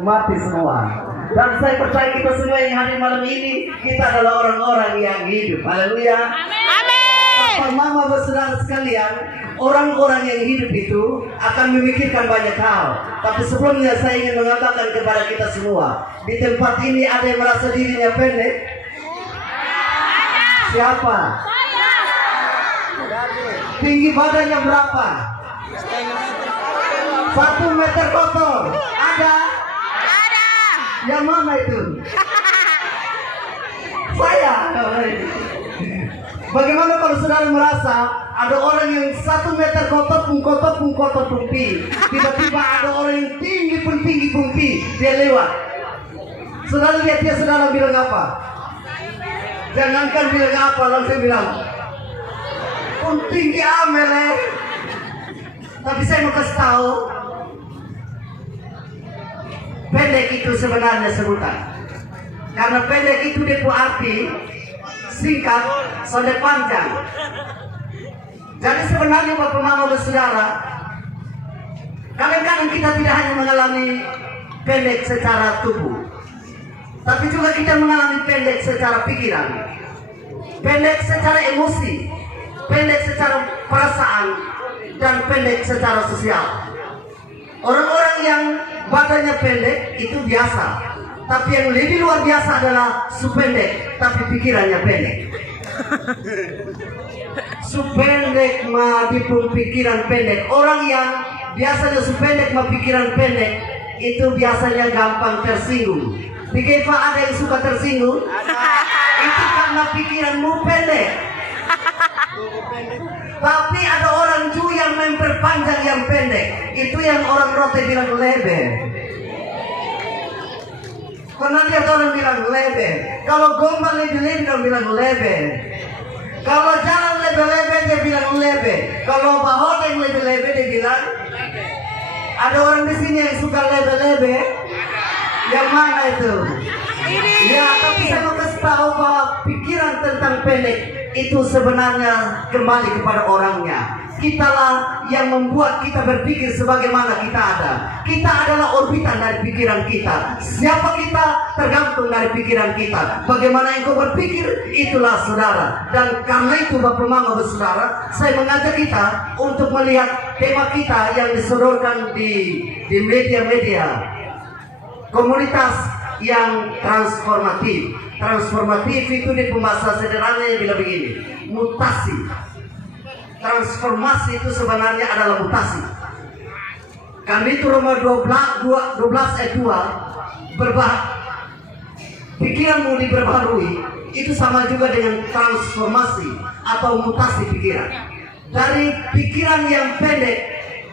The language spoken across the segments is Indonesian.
mati semua. Dan saya percaya kita semua yang hadir malam ini, kita adalah orang-orang yang hidup. Haleluya. Papa, mama, saudara sekalian, orang-orang yang hidup itu akan memikirkan banyak hal. Tapi sebelumnya saya ingin mengatakan kepada kita semua, di tempat ini ada yang merasa dirinya pendek? Siapa? Tinggi badannya berapa? 1 meter kotor. Ada? Yang mana itu? Saya. Bagaimana kalau saudara merasa ada orang yang 1 meter kotor pun pi. Tiba-tiba ada orang yang tinggi pun pi. Dia lewat. Saudara lihat dia, saudara bilang apa? Jangankan bilang apa, langsung bilang pun tinggi amele. Tapi saya mau kasih tahu, pendek itu sebenarnya sebutan. Karena pendek itu dia arti singkat, sonde panjang. Jadi sebenarnya Bapak Mama bersaudara, kadang-kadang kita tidak hanya mengalami pendek secara tubuh, tapi juga kita mengalami pendek secara pikiran, pendek secara emosi, pendek secara perasaan, dan pendek secara sosial. Orang-orang yang badannya pendek itu biasa, tapi yang lebih luar biasa adalah supendek, tapi pikirannya pendek. Supendek mah dipun pikiran pendek. Orang yang biasanya supendek mah pikiran pendek itu biasanya gampang tersinggung. Pikir Pak, ada yang suka tersinggung? Itu karena pikiranmu pendek. Tapi ada orang juga yang memperpanjang yang pendek. Itu yang orang rote bilang lebar. Pernah lihat orang bilang lebar. Kalau gombal lebih-lebih orang bilang lebar. Kalau jalan lebih-lebih dia bilang lebar. Kalau bahot yang lebih-lebih dia bilang. Ada orang di sini yang suka lebih-lebih. Yang mana itu? Ya, tapi saya mau kasih tahu bahwa pikiran tentang pendek itu sebenarnya kembali kepada orangnya. Kitalah yang membuat kita berpikir sebagaimana kita ada. Kita adalah orbitan dari pikiran kita. Siapa kita tergantung dari pikiran kita. Bagaimana engkau berpikir, itulah saudara. Dan karena itu Bapak Mama bersaudara, saya mengajak kita untuk melihat tema kita yang disodorkan di media-media. Komunitas yang transformatif. Transformatif itu di pembahasan sederhananya bila begini, mutasi. Transformasi itu sebenarnya adalah mutasi. Karena itu Roma 12 ayat 2 berubah. Pikiranmu diperbaharui, itu sama juga dengan transformasi atau mutasi pikiran. Dari pikiran yang pendek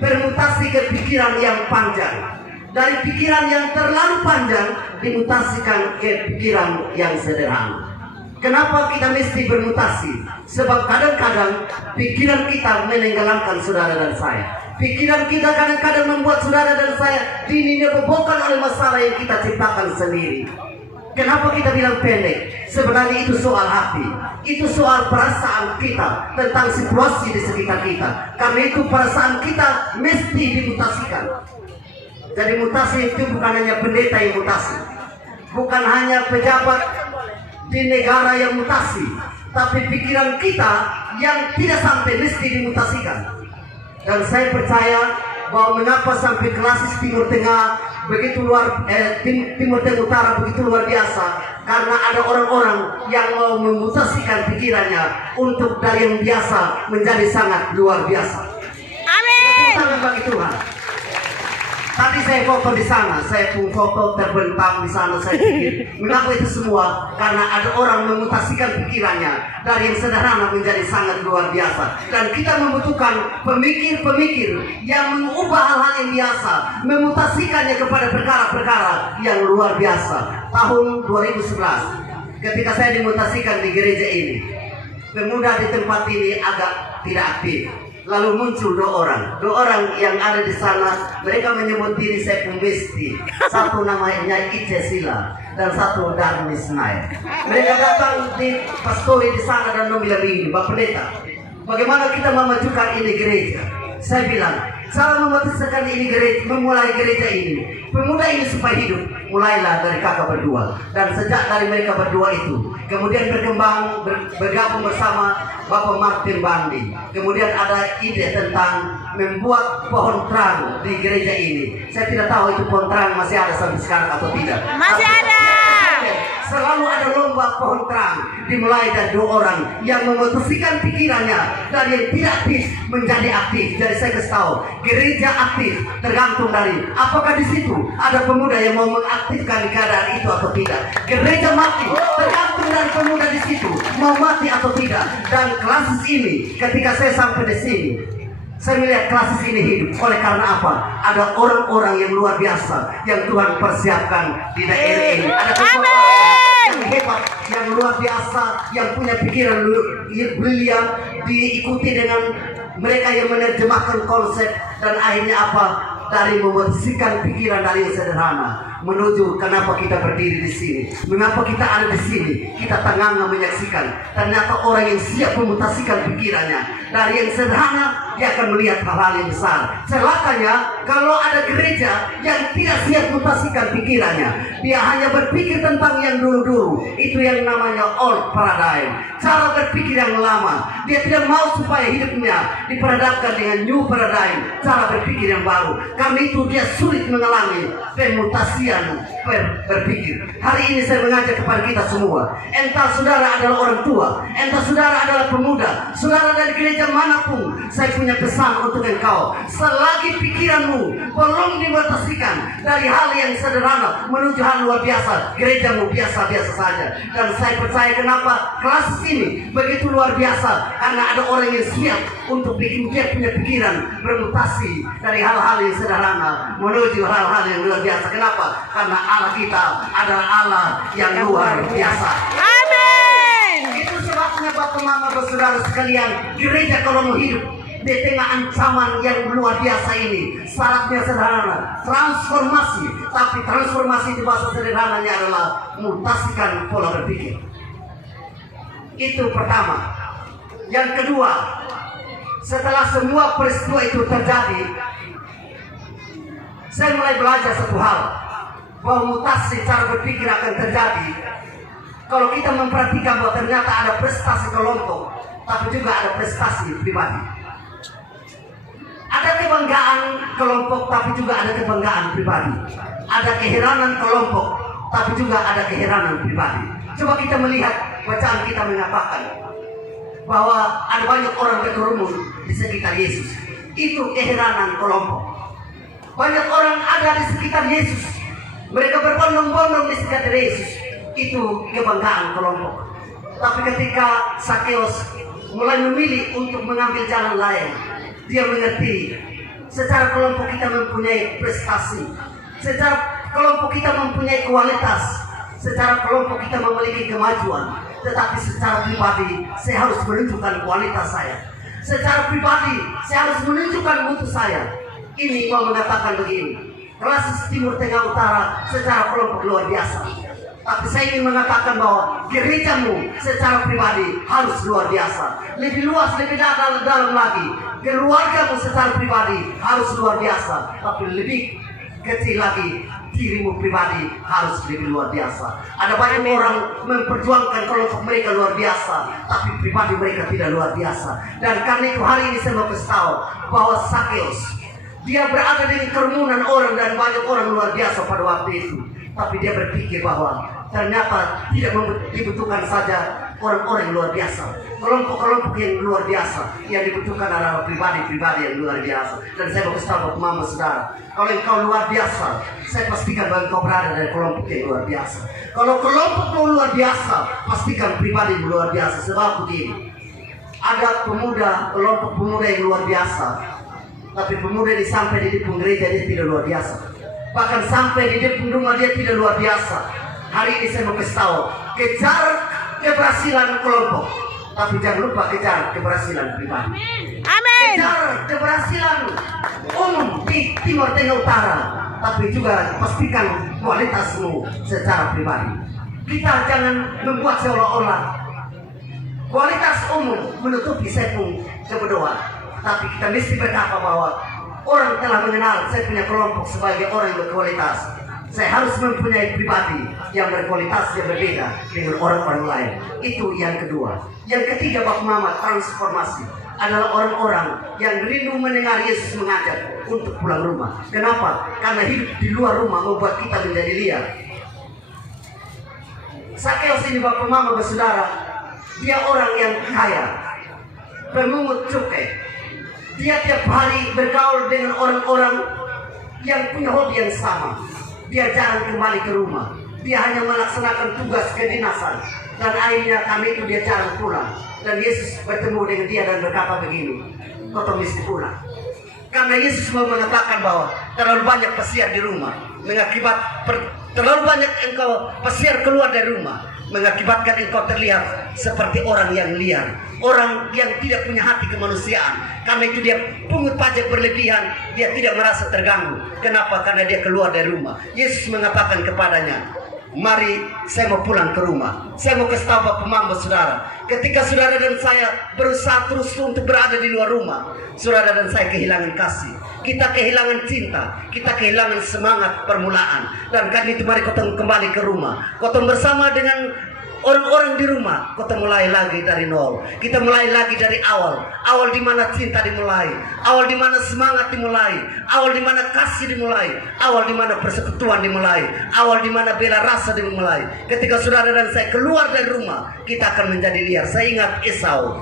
bermutasi ke pikiran yang panjang. Dari pikiran yang terlalu panjang dimutasikan ke pikiran yang sederhana. Kenapa kita mesti bermutasi? Sebab kadang-kadang pikiran kita menenggelamkan saudara dan saya. Pikiran kita kadang-kadang membuat saudara dan saya dibebokkan oleh masalah yang kita ciptakan sendiri. Kenapa kita bilang pendek? Sebenarnya itu soal hati. Itu soal perasaan kita tentang situasi di sekitar kita. Karena itu perasaan kita mesti dimutasikan. Jadi mutasi itu bukan hanya pendeta yang mutasi, bukan hanya pejabat di negara yang mutasi, tapi pikiran kita yang tidak sampai mesti dimutasikan. Dan saya percaya bahwa mengapa sampai klasis Timur Tengah begitu Timur Tengah Utara begitu luar biasa, karena ada orang-orang yang mau memutasikan pikirannya untuk dari yang biasa menjadi sangat luar biasa. Amin. Tangan bagi Tuhan. Tadi saya foto di sana, saya pun foto terbentang di sana. Saya pikir, mengapa itu semua? Karena ada orang memutasikan pikirannya dari yang sederhana menjadi sangat luar biasa. Dan kita membutuhkan pemikir-pemikir yang mengubah hal-hal yang biasa, memutasikannya kepada perkara-perkara yang luar biasa. Tahun 2011, ketika saya dimutasikan di gereja ini, pemuda di tempat ini agak tidak aktif. Lalu muncul dua orang yang ada di sana. Mereka menyebut diri saya pembesti. Satu namanya Ice Sila dan satu Darmis Naik. Mereka datang di pastori di sana dan bilang begini, Bapak Pendeta, bagaimana kita memajukan ini gereja? Saya bilang, Cara membaptiskan ini memulai gereja ini. Pemuda ini supaya hidup, mulailah dari kakak berdua. Dan sejak dari mereka berdua itu, kemudian berkembang, bergabung bersama Bapak Martin Bandi. Kemudian ada ide tentang membuat pohon terang di gereja ini. Saya tidak tahu itu pohon terang masih ada sampai sekarang atau tidak. Masih ada. Selalu ada lomba pohon terang, dimulai dari 2 orang yang memutuskan pikirannya dari yang tidak aktif menjadi aktif. Jadi saya kasih tahu, gereja aktif tergantung dari apakah di situ ada pemuda yang mau mengaktifkan keadaan itu atau tidak. Gereja mati tergantung dari pemuda di situ mau mati atau tidak. Dan klasis ini, ketika saya sampai di sini, saya melihat klasis ini hidup. Oleh karena apa? Ada orang-orang yang luar biasa yang Tuhan persiapkan di daerah ini. Ada yang hebat, yang luar biasa, yang punya pikiran brilian, diikuti dengan mereka yang menerjemahkan konsep. Dan akhirnya apa? Dari membersihkan pikiran dari yang sederhana menuju kenapa kita berdiri di sini, mengapa kita ada di sini. Kita tengah menyaksikan ternyata orang yang siap memutasikan pikirannya dari yang sederhana, dia akan melihat hal-hal yang besar. Celakanya kalau ada gereja yang tidak siap memutasikan pikirannya, dia hanya berpikir tentang yang dulu-dulu. Itu yang namanya old paradigm, cara berpikir yang lama. Dia tidak mau supaya hidupnya diperhadapkan dengan new paradigm, cara berpikir yang baru. Karena itu dia sulit mengalami pemutasian berpikir. Hari ini saya mengajak kepada kita semua, entah saudara adalah orang tua, entah saudara adalah pemuda, saudara dari gereja manapun, saya punya pesan untuk engkau. Selagi pikiranmu belum dimutasikan dari hal yang sederhana menuju hal luar biasa, gerejamu biasa-biasa saja. Dan saya percaya kenapa kelas ini begitu luar biasa, karena ada orang yang siap untuk bikin dia punya pikiran bermutasi dari hal-hal yang sederhana menuju hal-hal yang luar biasa. Kenapa? Karena Allah kita adalah Allah yang luar biasa. Amin. Itu sebabnya Bapak Mama bersaudara sekalian, gereja kalau mau hidup di tengah ancaman yang luar biasa ini, syaratnya sederhana, transformasi. Tapi transformasi di bahasa sederhananya adalah mutasikan pola berpikir. Itu pertama. Yang kedua, setelah semua peristiwa itu terjadi, saya mulai belajar satu hal, bahwa mutasi cara berpikir akan terjadi kalau kita memperhatikan bahwa ternyata ada prestasi kelompok, tapi juga ada prestasi pribadi. Ada kebanggaan kelompok, tapi juga ada kebanggaan pribadi. Ada keheranan kelompok, tapi juga ada keheranan pribadi. Coba kita melihat bacaan kita mengatakan bahwa ada banyak orang berkerumun di sekitar Yesus. Itu keheranan kelompok. Banyak orang ada di sekitar Yesus, mereka berbondong-bondong di sekitar Yesus. Itu kebanggaan kelompok. Tapi ketika Sakeus mulai memilih untuk mengambil jalan lain, dia mengerti secara kelompok kita mempunyai prestasi, secara kelompok kita mempunyai kualitas, secara kelompok kita memiliki kemajuan. Tetapi secara pribadi saya harus menunjukkan kualitas saya. Secara pribadi saya harus menunjukkan mutu saya. Ini mau mengatakan begini, kelas Timur Tengah Utara secara kelompok luar biasa. Tapi saya ingin mengatakan bahwa gerejamu secara pribadi harus luar biasa. Lebih luas, lebih dalam lagi. Keluargamu secara pribadi harus luar biasa. Tapi lebih kecil lagi, dirimu pribadi harus lebih luar biasa. Ada banyak orang memperjuangkan kelompok mereka luar biasa, tapi pribadi mereka tidak luar biasa. Dan karena itu hari ini saya mau kasih tahu bahwa Sakeus, dia berada di kerumunan orang dan banyak orang luar biasa pada waktu itu. Tapi dia berpikir bahwa ternyata tidak dibutuhkan saja orang-orang yang luar biasa, kelompok-kelompok yang luar biasa. Yang dibutuhkan adalah pribadi-pribadi yang luar biasa. Dan saya mau kasih tahu buat mama saudara, kalau engkau luar biasa, saya pastikan bahwa engkau berada dari kelompok yang luar biasa. Kalau kelompokmu luar biasa, pastikan pribadi luar biasa. Sebab begini, ada pemuda, kelompok pemuda yang luar biasa, tapi pemuda ini sampai di depan gereja dia tidak luar biasa. Bahkan sampai di depan rumah dia tidak luar biasa. Hari ini saya mau kasih tahu, kejar keberhasilan kelompok, tapi jangan lupa kejar keberhasilan pribadi. Amin. Kejar keberhasilan umum di Timur Tengah Utara, tapi juga pastikan kualitasmu secara pribadi. Kita jangan membuat seolah-olah kualitas umum menutupi sepung kebodohan. Tapi kita mesti berkata bahwa Orang telah mengenal saya punya kelompok sebagai orang yang berkualitas. Saya harus mempunyai pribadi yang berkualitas yang berbeda dengan orang-orang lain. Itu yang kedua. Yang ketiga, Bapak Mama, transformasi adalah orang-orang yang rindu mendengar Yesus mengajak untuk pulang rumah. Kenapa? Karena hidup di luar rumah membuat kita menjadi liar. Sakeus ini, Bapak Mama, bersaudara, dia orang yang kaya, pemungut cukai. Dia tiap hari bergaul dengan orang-orang yang punya hobi yang sama. Dia jarang kembali ke rumah. Dia hanya melaksanakan tugas kedinasan. Dan akhirnya kami itu dia jarang pulang. Dan Yesus bertemu dengan dia dan berkata begini, kau mesti pulang. Karena Yesus mau mengatakan bahwa terlalu banyak pesiar di rumah, terlalu banyak engkau pesiar keluar dari rumah, mengakibatkan engkau terlihat seperti orang yang liar, orang yang tidak punya hati kemanusiaan. Karena itu dia pungut pajak berlebihan, dia tidak merasa terganggu. Kenapa? Karena dia keluar dari rumah. Yesus mengatakan kepadanya, mari saya mau pulang ke rumah. Saya mau kasih tahu Bapak Mama, saudara, ketika saudara dan saya berusaha terus untuk berada di luar rumah, saudara dan saya kehilangan kasih, kita kehilangan cinta, kita kehilangan semangat permulaan. Dan karena itu mari kita kembali ke rumah, kita bersama dengan orang-orang di rumah, kita mulai lagi dari nol. Kita mulai lagi dari awal. Awal di mana cinta dimulai, awal di mana semangat dimulai, awal di mana kasih dimulai, awal di mana persekutuan dimulai, awal di mana bela rasa dimulai. Ketika saudara dan saya keluar dari rumah, kita akan menjadi liar. Saya ingat Esau.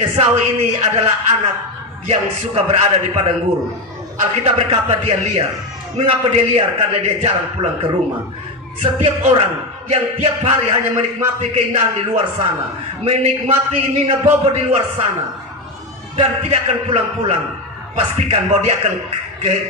Esau ini adalah anak yang suka berada di padang gurun. Alkitab berkata dia liar. Mengapa dia liar? Karena dia jarang pulang ke rumah. Setiap orang yang tiap hari hanya menikmati keindahan di luar sana, menikmati nina bobo di luar sana, dan tidak akan pulang-pulang, pastikan bahwa dia akan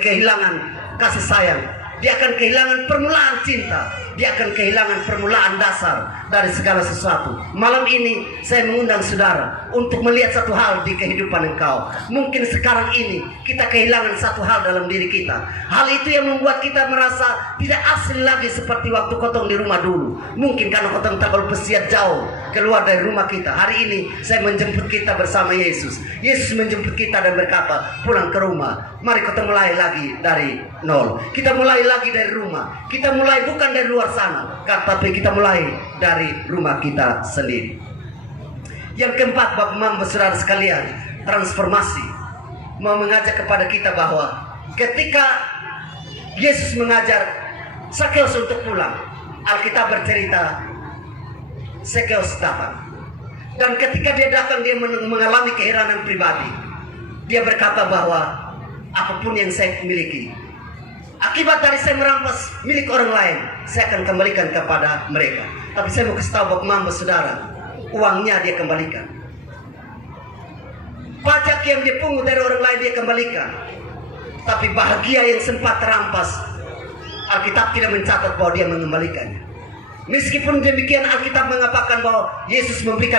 kehilangan kasih sayang. Dia akan kehilangan permulaan cinta. Dia akan kehilangan permulaan dasar dari segala sesuatu. Malam ini saya mengundang saudara untuk melihat satu hal di kehidupan engkau. Mungkin sekarang ini kita kehilangan satu hal dalam diri kita. Hal itu yang membuat kita merasa tidak asli lagi seperti waktu kotong di rumah dulu. Mungkin karena kotong terlalu pesiar jauh keluar dari rumah kita. Hari ini saya menjemput kita bersama Yesus. Yesus menjemput kita dan berkata, pulang ke rumah. Mari kita mulai lagi dari nol. Kita mulai lagi dari rumah. Kita mulai bukan dari luar sana, tapi kita mulai dari rumah kita sendiri. Yang keempat, Bapak Mama, saudara sekalian, transformasi mau mengajak kepada kita bahwa ketika Yesus mengajar Sakeus untuk pulang, Alkitab bercerita Sakeus datang. Dan ketika dia datang, dia mengalami keheranan pribadi. Dia berkata bahwa apapun yang saya miliki, akibat dari saya merampas milik orang lain, saya akan kembalikan kepada mereka. Tapi saya mau kasih tahu Bapak Mama, saudara, uangnya dia kembalikan. Pajak yang dia pungut dari orang lain dia kembalikan. Tapi bahagia yang sempat terampas, Alkitab tidak mencatat bahwa dia mengembalikannya. Meskipun demikian, Alkitab mengatakan bahwa Yesus memberikan